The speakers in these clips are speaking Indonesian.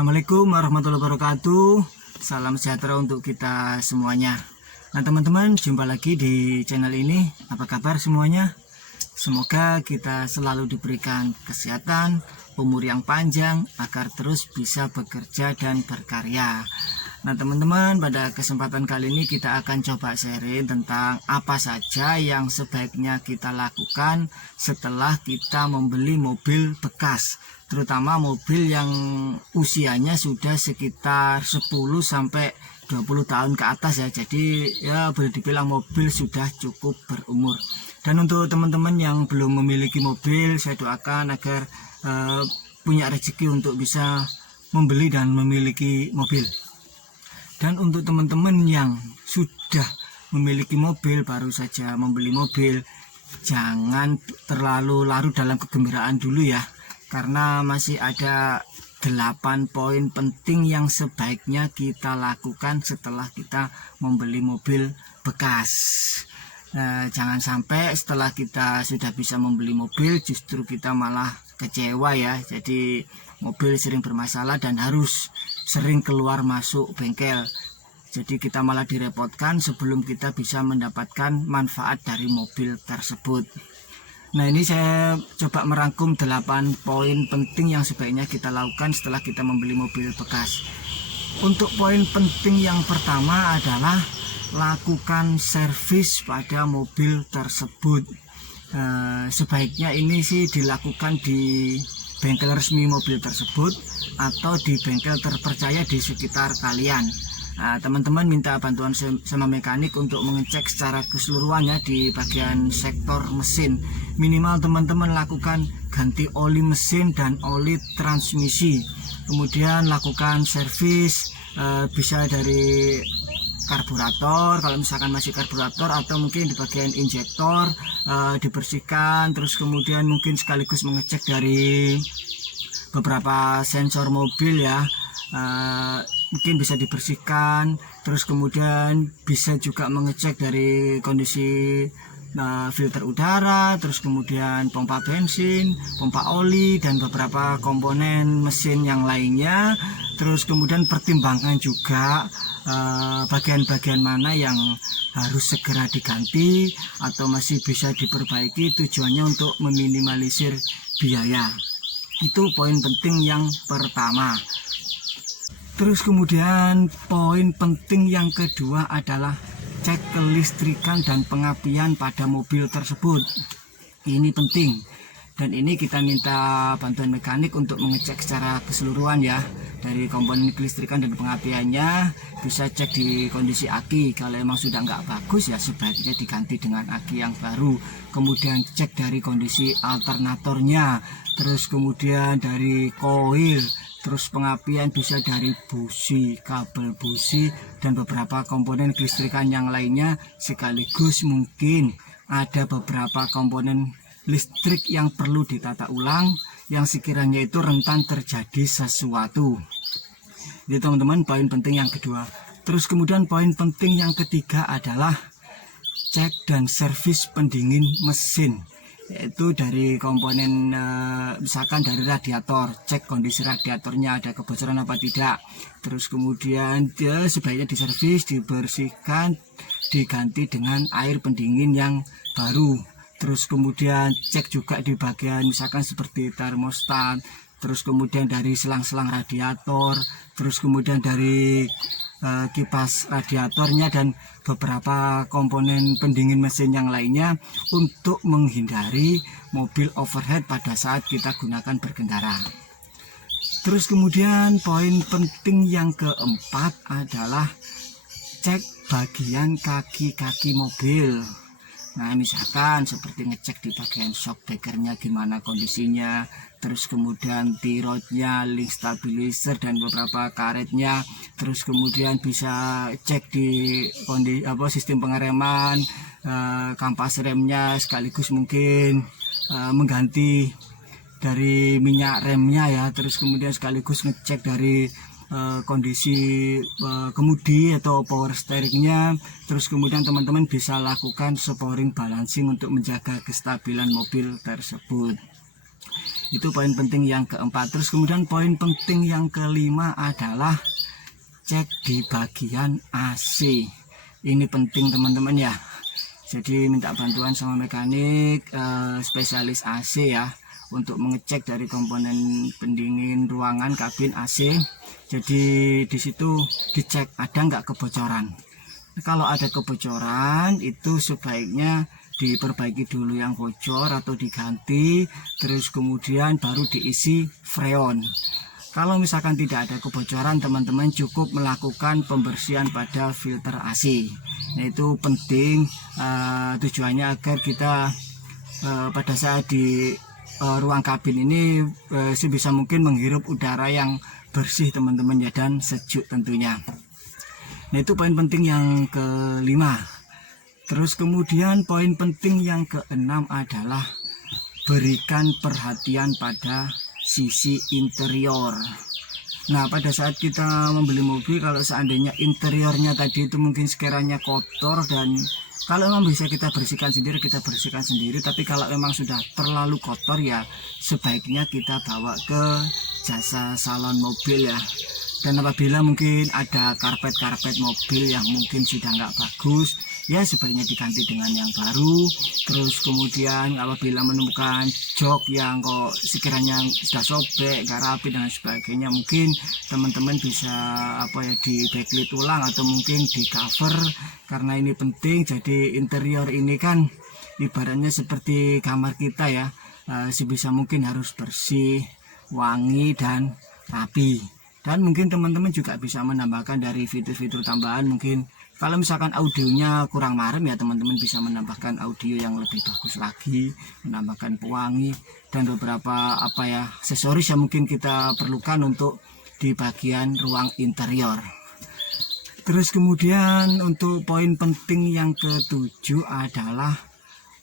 Assalamualaikum warahmatullahi wabarakatuh. Salam sejahtera untuk kita semuanya. Nah teman-teman, jumpa lagi di channel ini. Apa kabar semuanya? Semoga kita selalu diberikan kesehatan, umur yang panjang, agar terus bisa bekerja dan berkarya. Nah teman-teman, pada kesempatan kali ini kita akan coba sharing tentang apa saja yang sebaiknya kita lakukan setelah kita membeli mobil bekas, terutama mobil yang usianya sudah sekitar 10-20 tahun ke atas ya. Jadi ya boleh dibilang mobil sudah cukup berumur. Dan untuk teman-teman yang belum memiliki mobil, saya doakan agar punya rezeki untuk bisa membeli dan memiliki mobil. Dan untuk teman-teman yang sudah memiliki mobil, baru saja membeli mobil, jangan terlalu larut dalam kegembiraan dulu ya, karena masih ada 8 poin penting yang sebaiknya kita lakukan setelah kita membeli mobil bekas. Jangan sampai setelah kita sudah bisa membeli mobil justru kita malah kecewa ya. Jadi mobil sering bermasalah dan harus sering keluar masuk bengkel. Jadi kita malah direpotkan sebelum kita bisa mendapatkan manfaat dari mobil tersebut. Nah ini saya coba merangkum 8 poin penting yang sebaiknya kita lakukan setelah kita membeli mobil bekas. Untuk poin penting yang pertama adalah lakukan servis pada mobil tersebut. Sebaiknya ini sih dilakukan di bengkel resmi mobil tersebut atau di bengkel terpercaya di sekitar kalian. Teman-teman minta bantuan sama mekanik untuk mengecek secara keseluruhannya di bagian sektor mesin. Minimal teman-teman lakukan ganti oli mesin dan oli transmisi. Kemudian lakukan servis, bisa dari karburator kalau misalkan masih karburator, atau mungkin di bagian injektor dibersihkan. Terus kemudian mungkin sekaligus mengecek dari beberapa sensor mobil ya, mungkin bisa dibersihkan. Terus kemudian bisa juga mengecek dari kondisi filter udara, terus kemudian pompa bensin, pompa oli, dan beberapa komponen mesin yang lainnya. Terus kemudian pertimbangkan juga bagian-bagian mana yang harus segera diganti atau masih bisa diperbaiki, tujuannya untuk meminimalisir biaya. Itu poin penting yang pertama. Terus kemudian poin penting yang kedua adalah cek kelistrikan dan pengapian pada mobil tersebut. Ini penting, dan ini kita minta bantuan mekanik untuk mengecek secara keseluruhan ya, dari komponen kelistrikan dan pengapiannya. Bisa cek di kondisi aki, kalau emang sudah nggak bagus ya sebaiknya diganti dengan aki yang baru. Kemudian cek dari kondisi alternatornya, terus kemudian dari koil, terus pengapian bisa dari busi, kabel busi, dan beberapa komponen kelistrikan yang lainnya. Sekaligus mungkin ada beberapa komponen listrik yang perlu ditata ulang, yang sekiranya itu rentan terjadi sesuatu. Jadi teman-teman, poin penting yang kedua. Terus kemudian poin penting yang ketiga adalah cek dan servis pendingin mesin, yaitu dari komponen misalkan dari radiator, cek kondisi radiatornya ada kebocoran apa tidak. Terus kemudian dia sebaiknya diservis, dibersihkan, diganti dengan air pendingin yang baru. Terus kemudian cek juga di bagian misalkan seperti termostat, terus kemudian dari selang-selang radiator, terus kemudian dari kipas radiatornya, dan beberapa komponen pendingin mesin yang lainnya, untuk menghindari mobil overheat pada saat kita gunakan berkendara. Terus kemudian poin penting yang keempat adalah cek bagian kaki-kaki mobil. Nah misalkan seperti ngecek di bagian shockbreakernya gimana kondisinya, terus kemudian tirotnya, link stabilizer, dan beberapa karetnya. Terus kemudian bisa cek di kondisi sistem pengereman, kampas remnya, sekaligus mungkin mengganti dari minyak remnya ya. Terus kemudian sekaligus ngecek dari kondisi kemudi atau power steeringnya. Terus kemudian teman-teman bisa lakukan spring balancing untuk menjaga kestabilan mobil tersebut. Itu poin penting yang keempat. Terus kemudian poin penting yang kelima adalah cek di bagian AC. Ini penting teman-teman ya. Jadi minta bantuan sama mekanik spesialis AC ya, untuk mengecek dari komponen pendingin ruangan kabin AC. Jadi di situ dicek ada nggak kebocoran. Kalau ada kebocoran itu sebaiknya diperbaiki dulu yang bocor atau diganti, terus kemudian baru diisi freon. Kalau misalkan tidak ada kebocoran, teman-teman cukup melakukan pembersihan pada filter AC. Nah, itu penting, tujuannya agar kita pada saat di ruang kabin ini sebisa mungkin menghirup udara yang bersih teman-teman ya, dan sejuk tentunya. Nah, itu poin penting yang kelima. Terus kemudian poin penting yang keenam adalah berikan perhatian pada sisi interior. Nah, pada saat kita membeli mobil, kalau seandainya interiornya tadi itu mungkin sekiranya kotor, dan kalau memang bisa kita bersihkan sendiri, kita bersihkan sendiri. Tapi kalau memang sudah terlalu kotor ya sebaiknya kita bawa ke jasa salon mobil ya. Dan apabila mungkin ada karpet-karpet mobil yang mungkin sudah nggak bagus, ya sebaiknya diganti dengan yang baru. Terus kemudian apabila menemukan jok yang kok sekiranya sudah sobek, nggak rapi dan sebagainya, mungkin teman-teman bisa di backlit ulang atau mungkin di cover, karena ini penting. Jadi interior ini kan ibaratnya seperti kamar kita ya, sebisa mungkin harus bersih, wangi dan rapi. Dan mungkin teman-teman juga bisa menambahkan dari fitur-fitur tambahan. Mungkin kalau misalkan audionya kurang marem ya, teman-teman bisa menambahkan audio yang lebih bagus lagi, menambahkan pewangi dan beberapa aksesoris yang mungkin kita perlukan untuk di bagian ruang interior. Terus kemudian untuk poin penting yang ketujuh adalah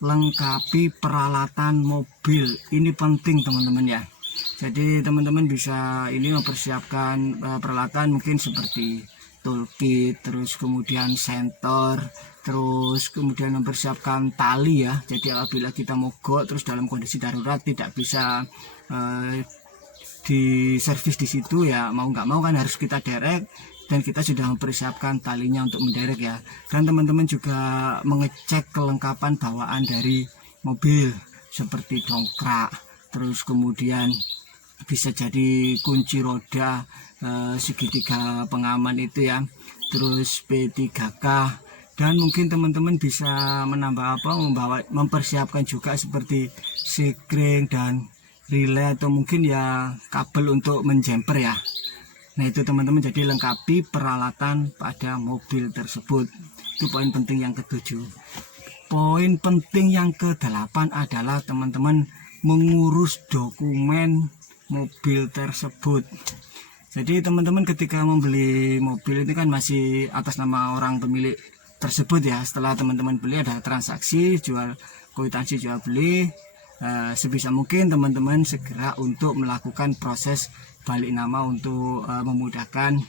lengkapi peralatan mobil. Ini penting teman-teman ya. Jadi teman-teman bisa ini mempersiapkan peralatan mungkin seperti toolkit, terus kemudian senter, terus kemudian mempersiapkan tali ya. Jadi apabila kita mogok terus dalam kondisi darurat tidak bisa diservis di situ ya, mau nggak mau kan harus kita derek, dan kita sudah mempersiapkan talinya untuk menderek ya. Dan teman-teman juga mengecek kelengkapan bawaan dari mobil seperti dongkrak, terus kemudian bisa jadi kunci roda, segitiga pengaman itu ya, terus P3K, dan mungkin teman-teman bisa mempersiapkan juga seperti sekring dan relay atau mungkin ya kabel untuk menjemper ya. Nah, itu teman-teman, jadi lengkapi peralatan pada mobil tersebut. Itu poin penting yang ketujuh. Poin penting yang kedelapan adalah teman-teman mengurus dokumen mobil tersebut. Jadi teman-teman ketika membeli mobil ini kan masih atas nama orang pemilik tersebut ya. Setelah teman-teman beli ada transaksi jual, kwitansi jual beli, sebisa mungkin teman-teman segera untuk melakukan proses balik nama untuk memudahkan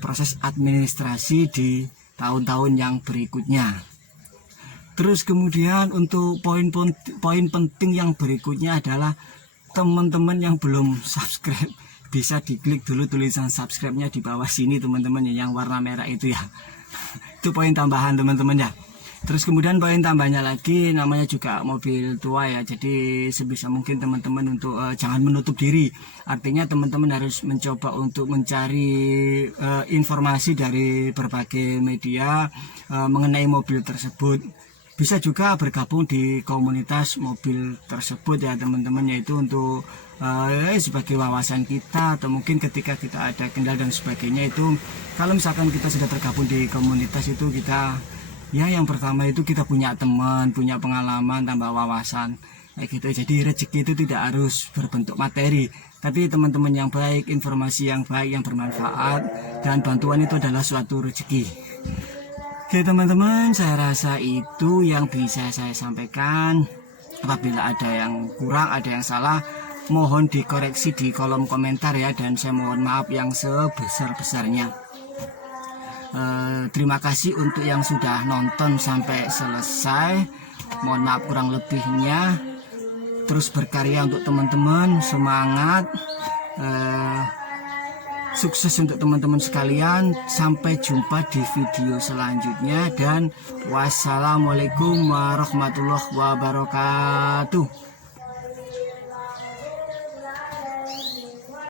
proses administrasi di tahun-tahun yang berikutnya. Terus kemudian untuk poin penting yang berikutnya adalah teman-teman yang belum subscribe bisa diklik dulu tulisan subscribe-nya di bawah sini teman-teman ya, yang warna merah itu ya. Itu poin tambahan teman-teman ya. Terus kemudian poin tambahnya lagi, namanya juga mobil tua ya, jadi sebisa mungkin teman-teman untuk jangan menutup diri. Artinya teman-teman harus mencoba untuk mencari informasi dari berbagai media mengenai mobil tersebut. Bisa juga bergabung di komunitas mobil tersebut ya teman-teman, yaitu untuk sebagai wawasan kita, atau mungkin ketika kita ada kendala dan sebagainya. Itu kalau misalkan kita sudah tergabung di komunitas itu, kita ya yang pertama itu kita punya teman, punya pengalaman, tambah wawasan kayak gitu. Jadi rezeki itu tidak harus berbentuk materi, tapi teman-teman yang baik, informasi yang baik, yang bermanfaat, dan bantuan itu adalah suatu rezeki. Oke teman-teman, saya rasa itu yang bisa saya sampaikan. Apabila ada yang kurang, ada yang salah, mohon dikoreksi di kolom komentar ya, dan saya mohon maaf yang sebesar-besarnya. Terima kasih untuk yang sudah nonton sampai selesai. Mohon maaf kurang lebihnya. terus berkarya untuk teman-teman. Semangat, sukses untuk teman-teman sekalian. Sampai jumpa di video selanjutnya dan wassalamualaikum warahmatullahi wabarakatuh.